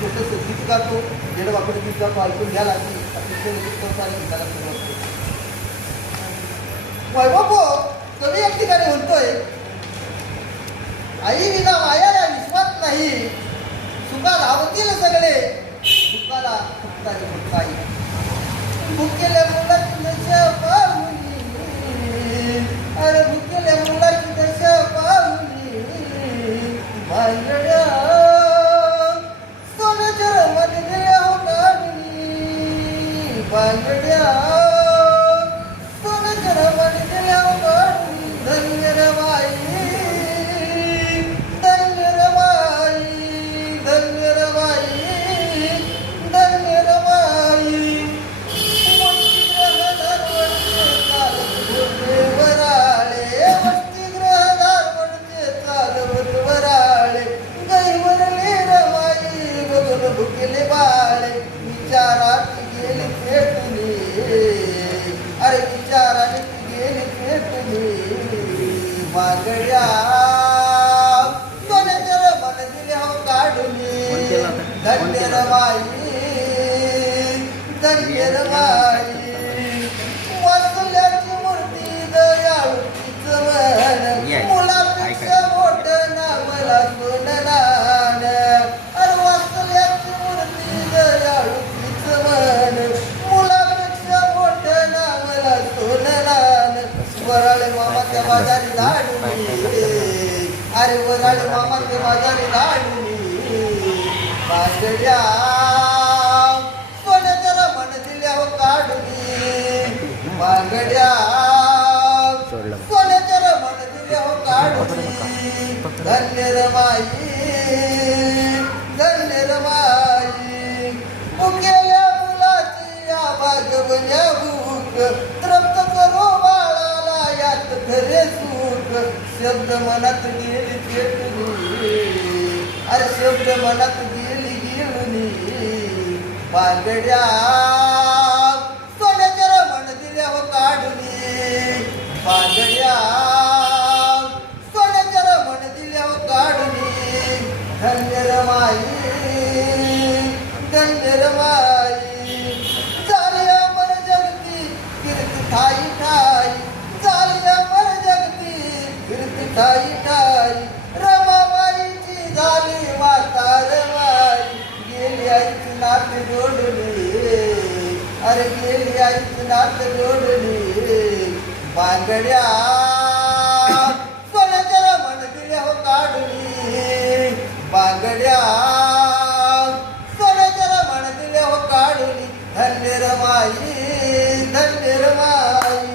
छोटंसं गीत गातो, येडवाकडे गीत गातो, ऐकून घ्यायला अतिशय गीताला सुरुवात करतो. वैभव कवी एक ठिकाणी म्हणतोय, आई विना माया या विश्वात नाही, सुखा धावतील सगळे, दुःखाला फक्त आणि फक्त आई. भुकेल्या मुलाची दशा पाहुनी, अरे भुकेल्या मुलाची दशा पाहुनी, भांगड्या सोन्याच्या रमाने दिल्या हो काढणी, भांगड्या सोन्याच्या रमाने दिल्या हो काढणी. धन्य रमाई, धन्य रमाई, धन्य रमाई, धन्य रमाई. भुकेले बाळे विचारात गेली पेटली, अरे विचाराने गेली पेटली. मागड्या सोन्याच्या रमाने दिल्या हो काढुनी, धन्य रमाई, धन्य रमाई. वाचल्याची मूर्ती दयाळूच म्हण, मुलापेक्षा मोठं ना मला सोननान. अरे वाचल्याची मूर्ती दयाळूच म्हण, मुलापेक्षा मोठं ना मला सोननान. वराळे मामाच्या बाजारी धाडुनी, अरे वराळे मामाच्या बाजारी धाडुनी. बागड्या सोन्याच्या रमाने दिल्या हो काढुनी, बागड्या सोन्याच्या रमाने दिल्या हो काढुनी. धन्य रमाई, धन्य रमाई. भुकेल्या मुलाची या भागवल्या भूक, तृप्त करो बाळाला यात खरे सुख. शब्द मनात गेली पेटली, अरे शब्द मनात गेली गेली. बागड्या सोन्याच्या रमाने दिल्या हो काढुनी, बागड्या सोन्याच्या रमाने दिल्या हो काढुनी. धन्य रमाई, धन्य रमाई. झाली अमर जगती कीर्ती ठाई ठाई, झाली अमर जगती कीर्ती ठाई ठाई. रमाबाईची झाली माता रमाई, गेली आईची नात जोडली, अरे गेली आईची नात जोडली. बांगड्या सोन्याच्या रमाने दिल्या हो काढुनी, बांगड्या सोन्याच्या रमाने दिल्या हो काढुनी. धन्य रमाई, धन्य रमाई.